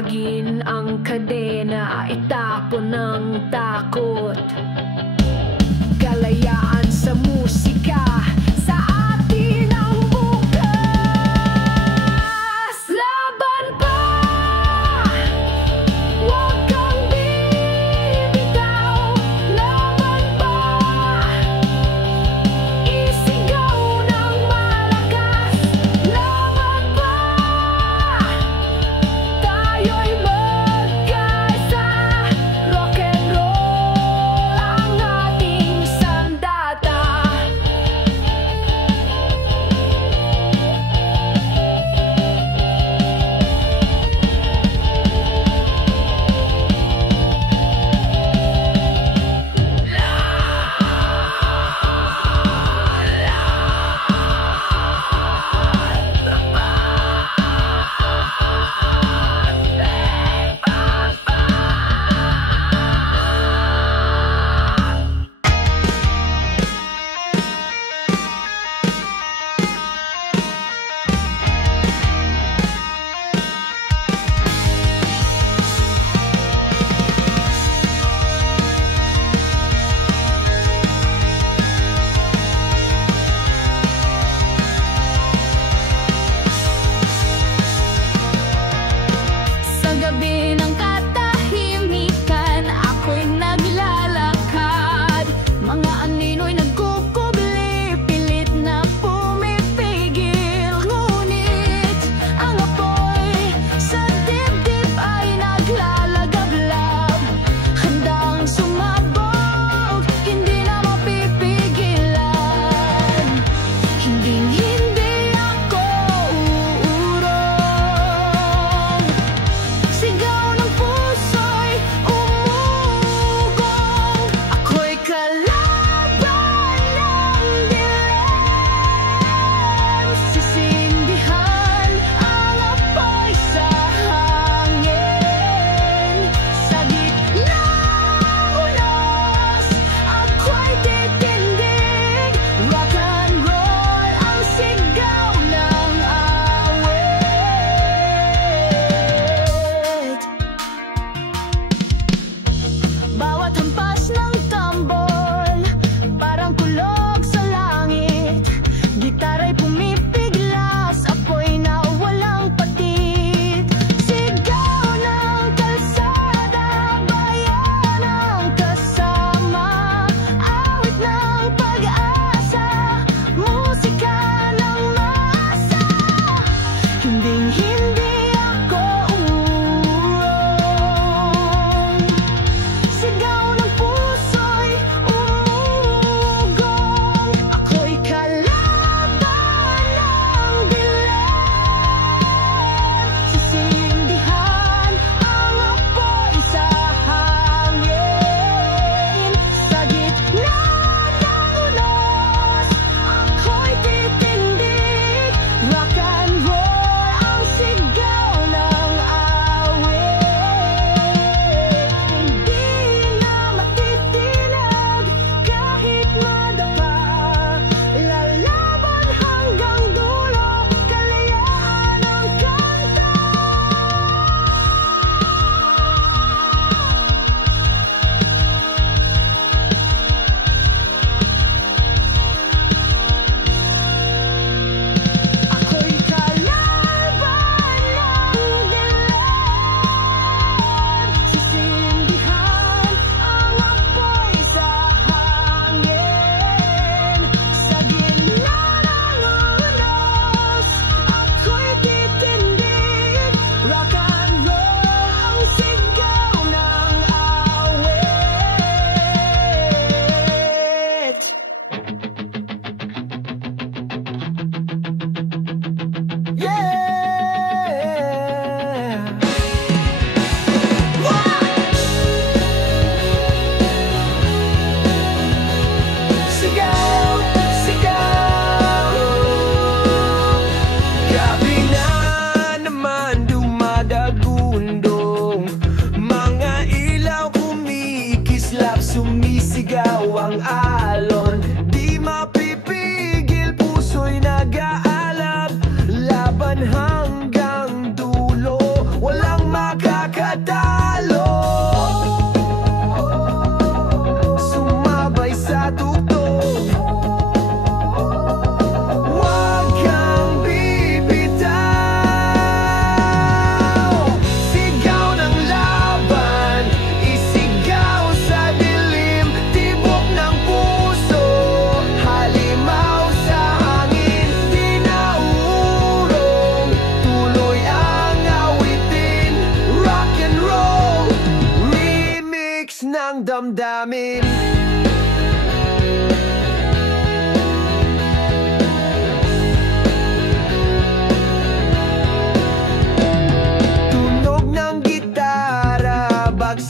Basagin ang kadena, itapon ng takot. Kalayaan sa musika, sa atin ang bukas. Laban pa, huwag kang bibitaw. Laban pa, isigaw ng malakas. Laban pa, tayo'y magkaisa. Rock and roll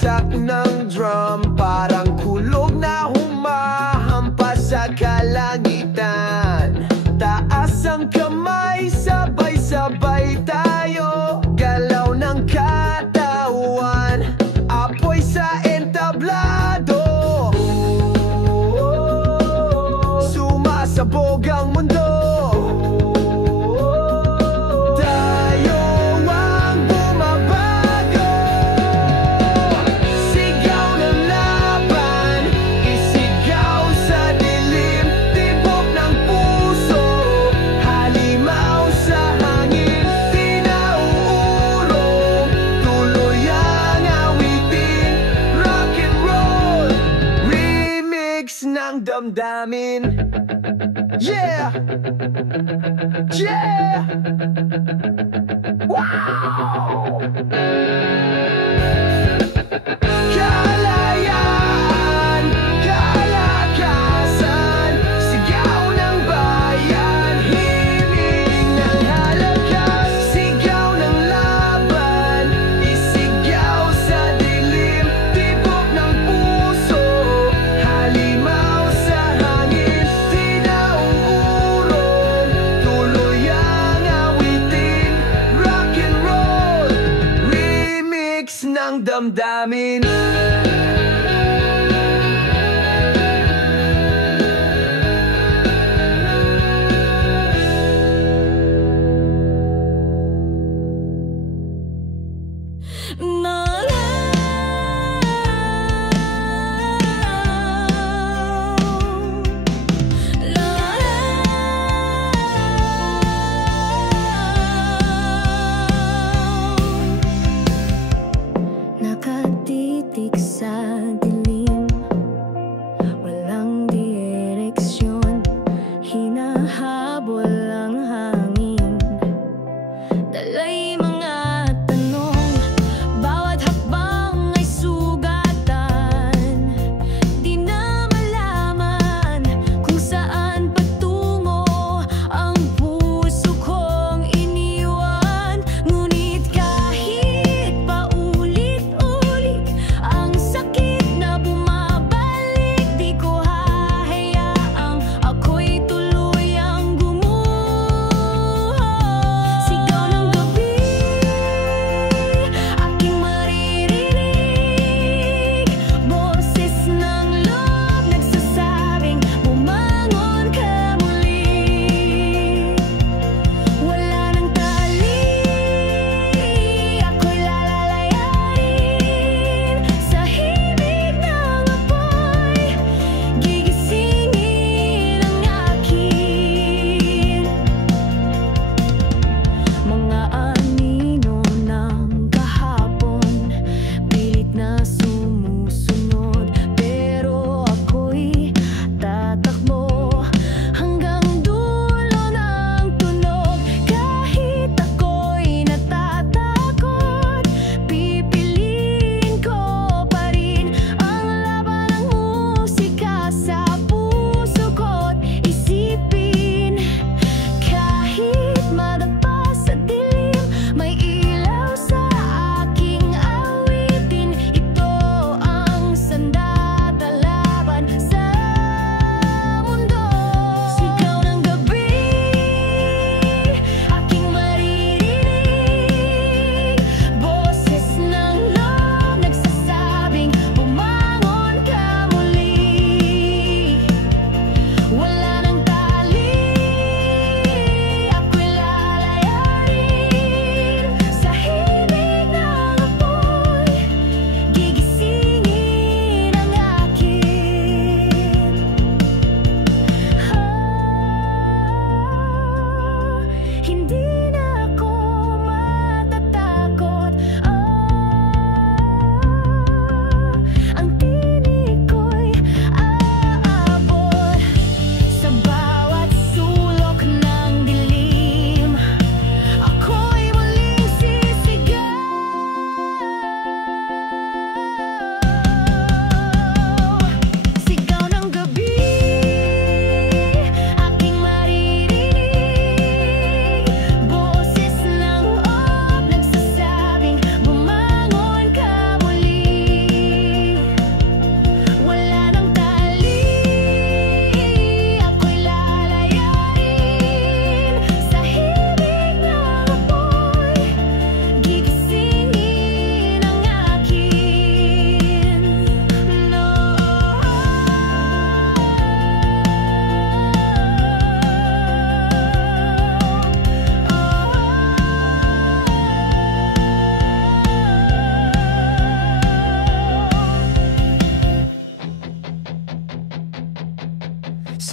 Bagsak ng drum, parang kulog na humahampas sa kalangitan. Taas ang kamay, sabay-sabay tayo, galaw ng katawan, apoy sa entablado. Sumasabog ang mundo, tayo ang bumabago. Sigaw ng laban, isigaw sa dilim, tibok ng puso, halimaw sa hangin, di nauurong, tuloy ang awitin. Rock and roll, remix ng damdamin. Yeah! Yeah! Wow! Kalayaan, kalakasan, sigaw ng bayan, himig ng halakas, sigaw ng laban, isigaw sa dilim, tibok ng puso, halimaw sa hangin, di nauurong, tuloy ang awitin. Rock and roll, remix ng damdamin. Nakatitig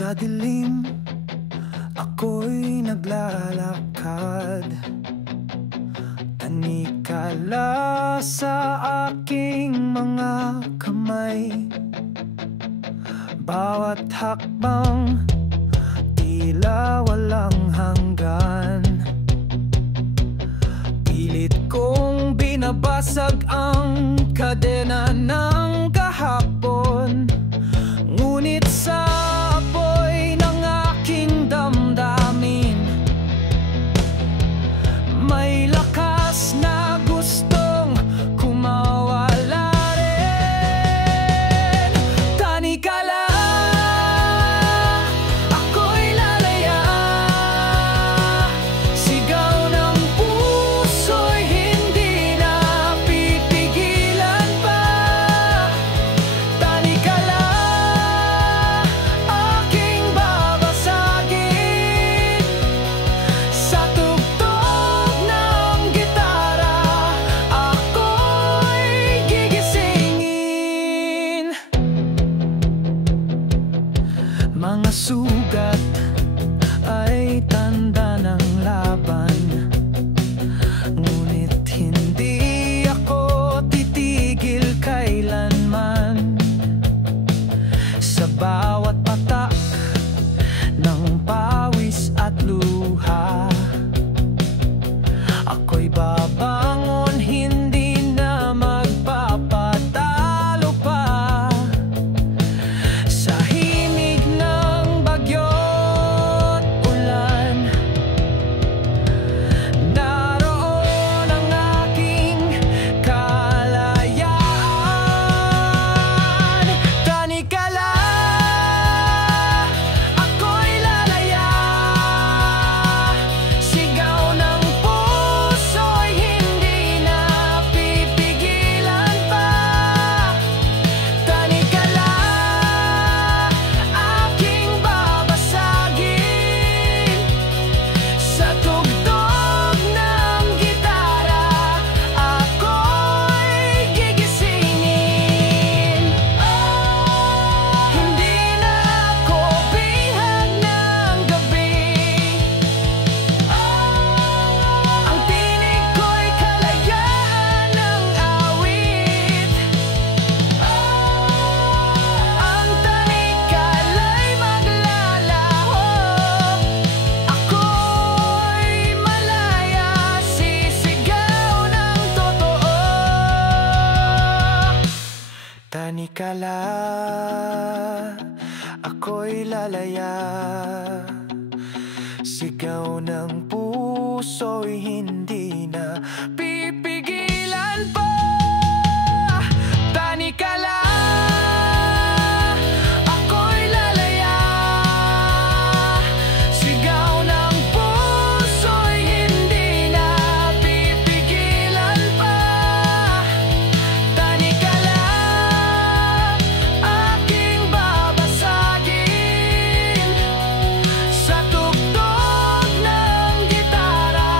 Sa dilim, ako'y naglalakad. Tanikala sa aking mga kamay. Bawat hakbang, tila walang hanggan. Pilit kong binabasag ang kadena ng kahapon. Ngunit sa apoy ng aking damdamin, may lakas na gustong kumawala rin. Tanikala, ako'y lalaya. Sigaw ng puso'y hindi na pipigilan pa. Tanikala, aking babasagin. Sa tugtog ng gitara, ako'y gigisingin. Mga sugat ay tanda ng laban, ngunit hindi ako titigil kailanman. Sa bawat patak ng pawis at luha, ako'y babangon, hindi na magpapatalo pa. Sa himig ng bagyo't ulan, naroon ang aking kalayaan. Tanikala, ako'y lalaya. Sigaw ng puso'y hindi na pipigilan pa. Tanikala, aking babasagin. Sa tugtog ng gitara, ako'y gigisingin. Hindi na ako bihag ng gabi. Ang tinig ko'y kalayaan ng awit. Ang tanikala'y maglalaho. Ako'y malaya, sisigaw ng totoo. Tanikala, ako'y lalaya. Sigaw ng puso'y hindi na pipigilan pa. Tanikala, ako'y lalaya. Sigaw ng puso'y hindi na pipigilan pa. Tanikala, aking babasagin. Sa tugtog ng gitara,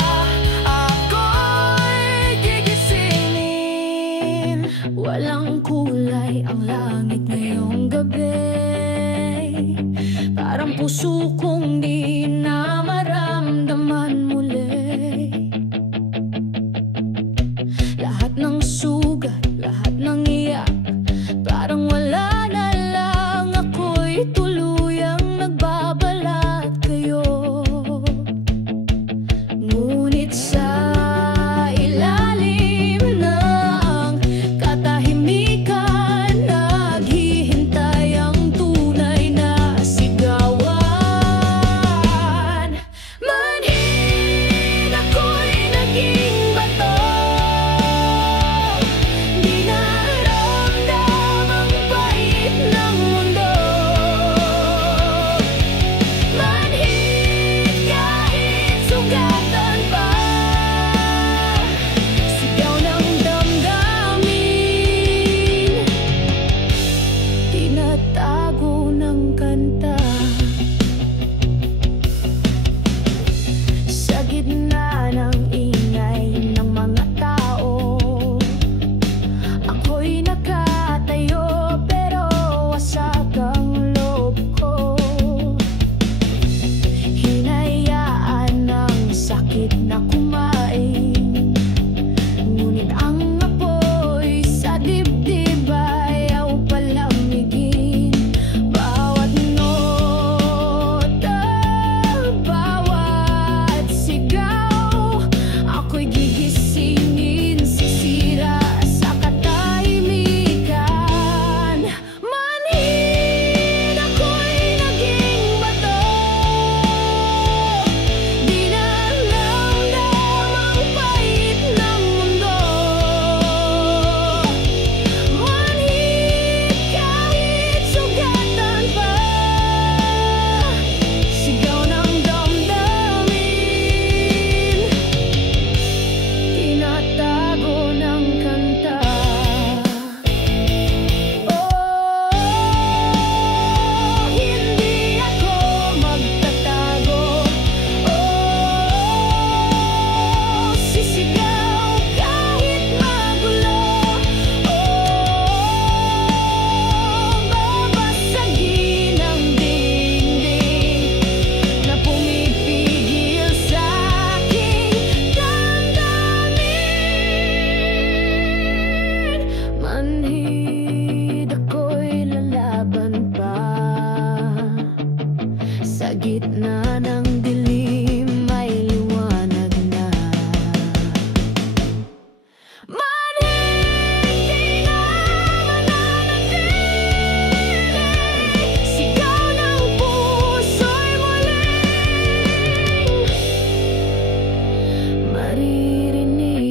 maririnig.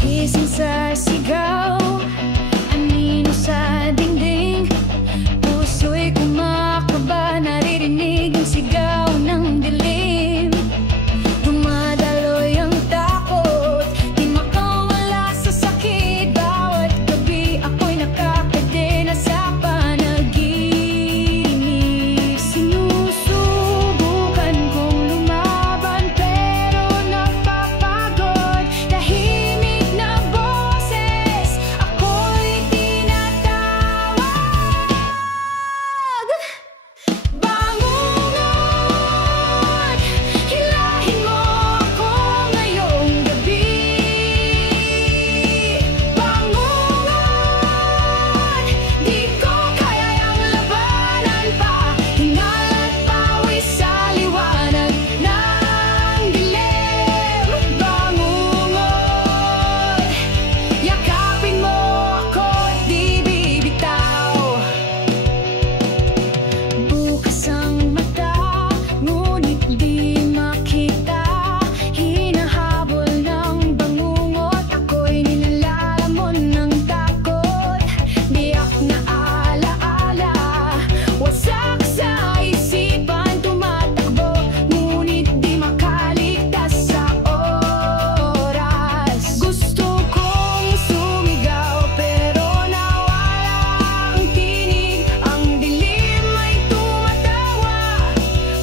Gising sa sigaw, anino sa dingding, puso'y kumakaba, naririnig ang sigaw ng dilim. Dumadaloy ang takot, di makawala sa sakit. Bawat gabi ako'y nakakadena sa panaginip. Sinusubukan kong lumaban pero napapagod. Tahimik na boses, ako'y tinatawag. Bangungot, hilahin mo ako ngayong gabi. Bangungot, di ko kayang labanan pa. Hingal at pawis sa liwanag ng dilim. Bangungot, yakapin mo ako at di bibitaw. Bukas ang mata, ngunit di makita. Hinahabol ng bangungot, ako'y nilalalamon ng takot. Biyak na alaala, wasak sa isipan, tumatakbo, ngunit di makaligtas sa oras. Gusto kong sumigaw pero nawala ang tinig. Ang dilim ay tumatawa,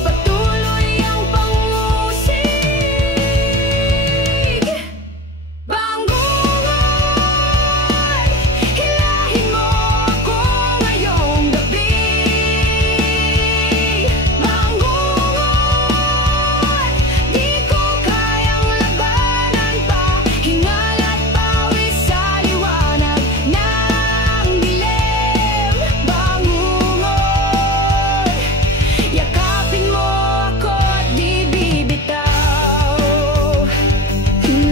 patuloy ang pangusig. Bangungot, hilahin mo ako ngayong gabi. Bangungot, di ko kayang labanan pa. Hingal at pawis sa liwanag ng dilim. Bangungot, yakapin mo ako at di bibitaw.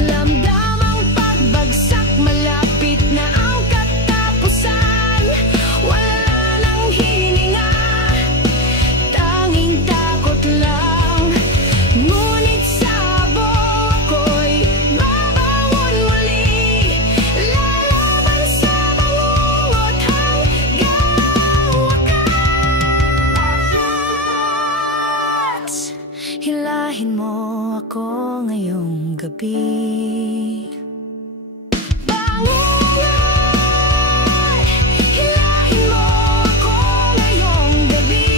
Lamdam ang pagbagsak, malapit na ang katapusan. Wala nang hininga, tanging takot lang. Ngunit sabo ako'y babangon muli. Lalaban sa bangungot hanggang wakas. Hilahin mo ako ngayong gabi. Bangungot, hilahin mo ako ngayong gabi.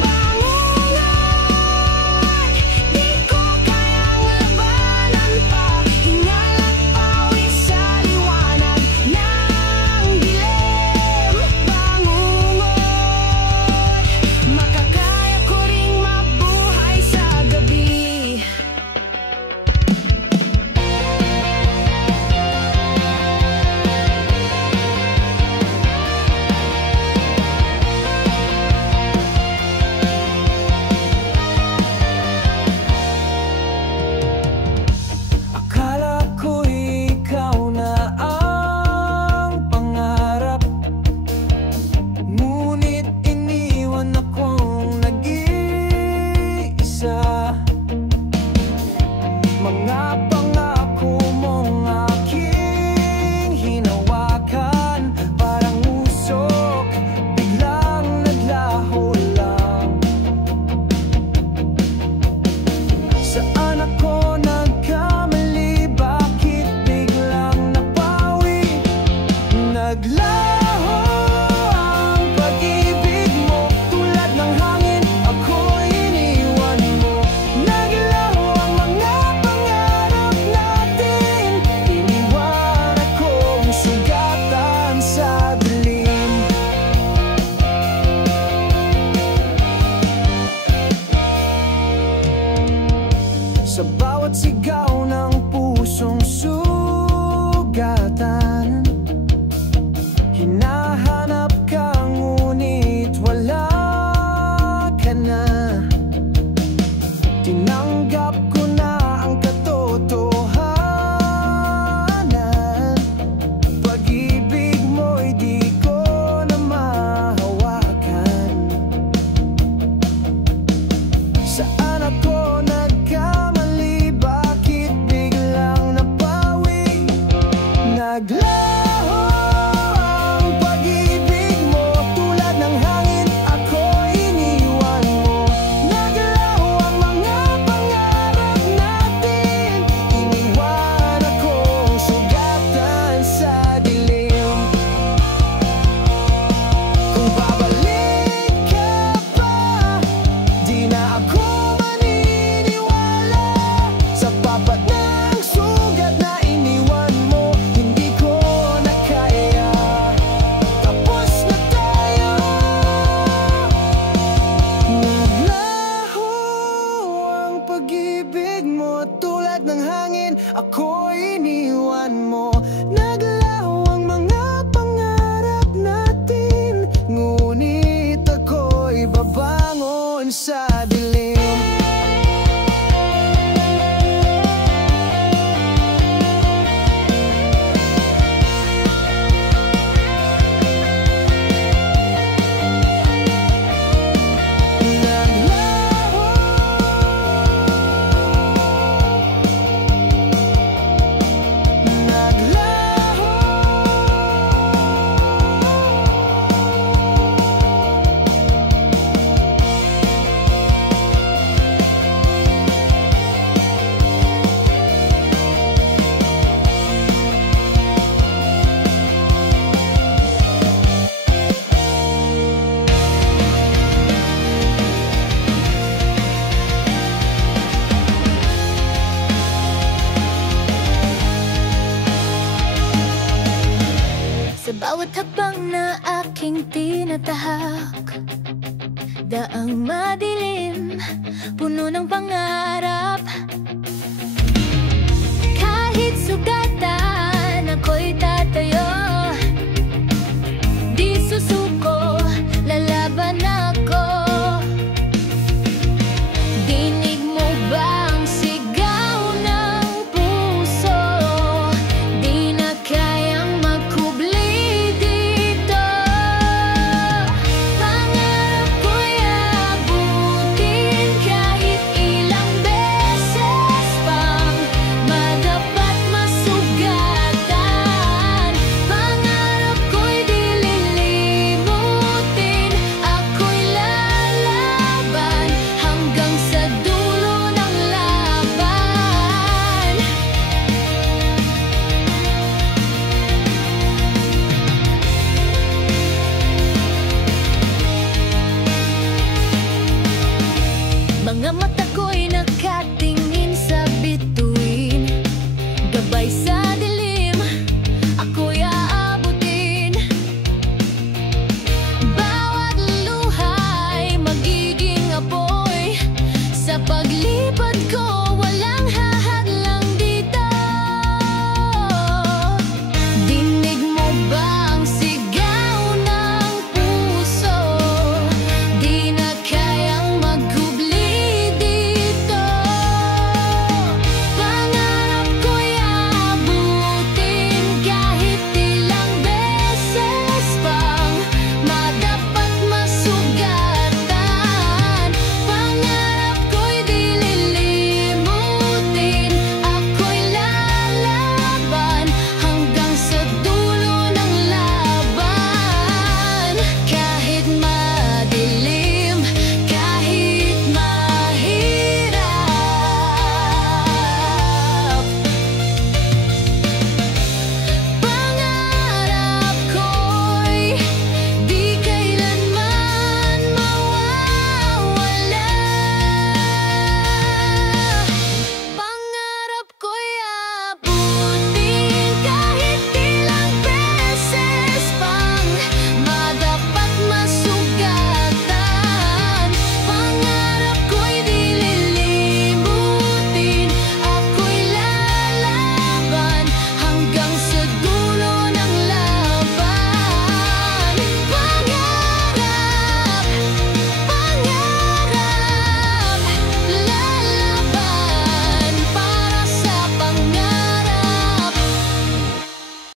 Bangungot, di ko kayang labanan pa. Hingal at pawis sa liwanag ng dilim. Bangungot, makakaya ko ring mabuhay sa gabi. Naglaho sa dilim. Sa bawat hakbang na aking tinatahak, daang madilim, puno ng pangarap. Kahit sugatan, ako'y tatayo.